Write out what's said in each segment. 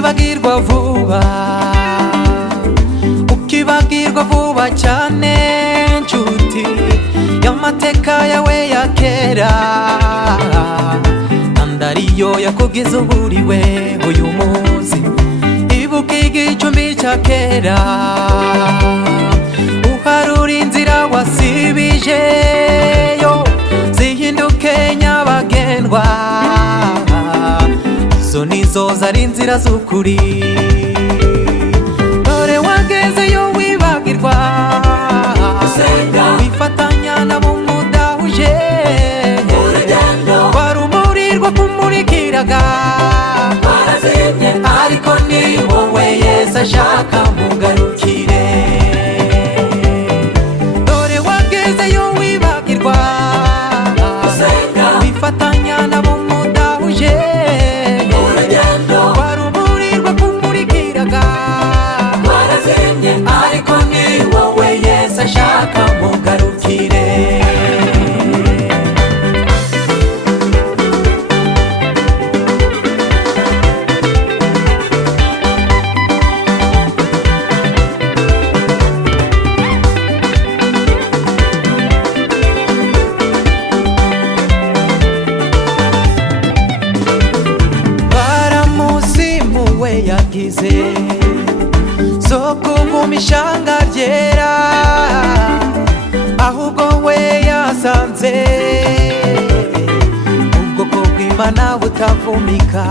ukibagirwa vuba, ukibagirwa vuba cyane nshuti y'amateka yawe ya kera, kandi ariyo yakugize uburiwe uyu munsi. Ibuka igicumbi cya kera, uharura inzira wasibijeyo zihinduke nyabagendwa, izo nizo zari inzira z'ukuri. Dore wagezeyo wibagirwa, wifatanya nabo mudahuje, rwa rumuri rwakumurikiraga, ariko ni wowe Yesu ashaka mugarukire. Dore wagezeyo wibagirwa, wifatanya nabo mudahuje, rwa rumuri rwakumurikiraga, ariko ni wowe Yesu ashaka mugarukire. Yagize zo kumumisha ryera, ahubwo we yasanze ubwoko bw'Imana butavumika.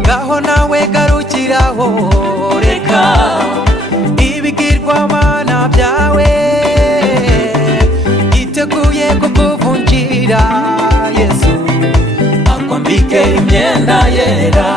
Ngaho nawe garukiraho, reka ibigirwamana byawe yiteguye kukuvunjira. Yesu akwambike imyenda yera,